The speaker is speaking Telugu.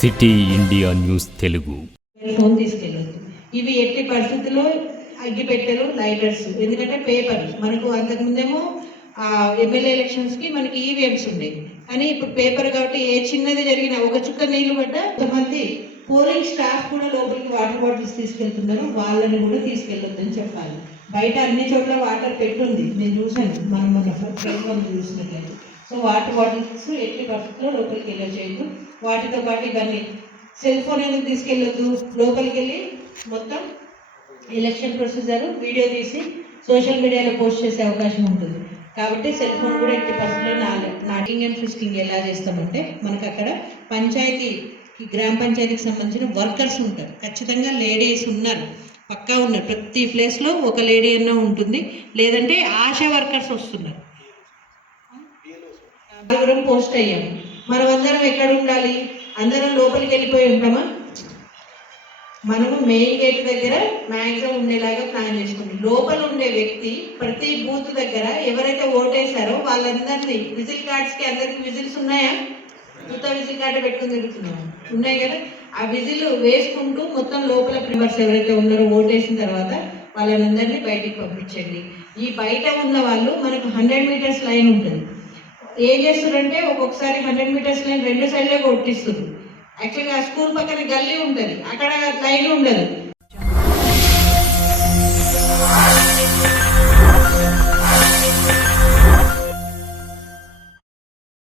City India news Telugu. Phone తీసుకెళ్ళొద్దు. ఇవి ఎట్టి పరిస్థితుల్లో అగ్గిపెట్టెలు, లైటర్స్, ఎందుకంటే పేపర్ మనకు అంతకుముందేమో ఎమ్మెల్యే ఎలక్షన్స్కి మనకి ఈవీఎంస్ ఉండేవి, కానీ ఇప్పుడు పేపర్ కాబట్టి ఏ చిన్నది జరిగినా ఒక చుక్క నీళ్లు పడ్డా కొంతమంది పోలింగ్ స్టాఫ్ కూడా లోపలికి వాటర్ బాటిల్స్ తీసుకెళ్తున్నారు, వాళ్ళని కూడా తీసుకెళ్ళొద్దని చెప్పాలి. బయట అన్ని చోట్ల వాటర్ పెట్టుంది, నేను చూసాను, మనం మొన్న చూసినట్లయితే. సో వాటర్ బాటిల్స్ ఎట్టి పరిస్థితుల్లో లోపలికి వెళ్ళొచ్చేయద్దు. వాటితో పాటు ఇవన్నీ సెల్ ఫోన్ ఎందుకు తీసుకెళ్ళొద్దు, లోపలికి వెళ్ళి మొత్తం ఎలక్షన్ ప్రొసీజర్ వీడియో తీసి సోషల్ మీడియాలో పోస్ట్ చేసే అవకాశం ఉంటుంది. కాబట్టి సెల్ ఫోన్ కూడా ఎట్టి పరిస్థితుల్లో నాటింగ్ అండ్ ఫిస్టింగ్ ఎలా చేస్తామంటే, మనకు అక్కడ గ్రామ పంచాయతీకి సంబంధించిన వర్కర్స్ ఉంటారు, ఖచ్చితంగా లేడీస్ ఉన్నారు, పక్కా ఉన్నారు. ప్రతి ప్లేస్లో ఒక లేడీ అన్న ఉంటుంది, లేదంటే ఆశా వర్కర్స్ వస్తున్నారు. అందరం పోస్ట్ అయ్యాము, మనం అందరం ఎక్కడ ఉండాలి? అందరం లోపలికి వెళ్ళిపోయి ఉంటామా? మనము మెయిన్ గేట్ దగ్గర మ్యాక్సిమం ఉండేలాగా ప్లాన్ చేసుకుంటాం. లోపల ఉండే వ్యక్తి ప్రతి బూత్ దగ్గర ఎవరైతే ఓటేశారో వాళ్ళందరినీ విజిల్ కార్డ్స్కి అందరికి విజిల్స్ ఉన్నాయా? విజిల్ కార్డు పెట్టుకుని తిరుగుతున్నాము, ఉన్నాయి కదా. ఆ విజిల్ వేసుకుంటూ మొత్తం లోపల మెంబర్స్ ఎవరైతే ఉన్నారో ఓటేసిన తర్వాత వాళ్ళందరినీ బయటికి పంపించండి. ఈ బయట ఉన్న వాళ్ళు మనకు 100 మీటర్స్ లైన్ ఉంటుంది. ఏం చేస్తారంటే ఒక్కొక్కసారి 100 మీటర్స్ లైన్ 2 సైడ్లే కొట్టిస్తుంది. యాక్చువల్గా స్కూల్ పక్కన గల్లీ ఉంటుంది, అక్కడ లైన్ ఉండదు,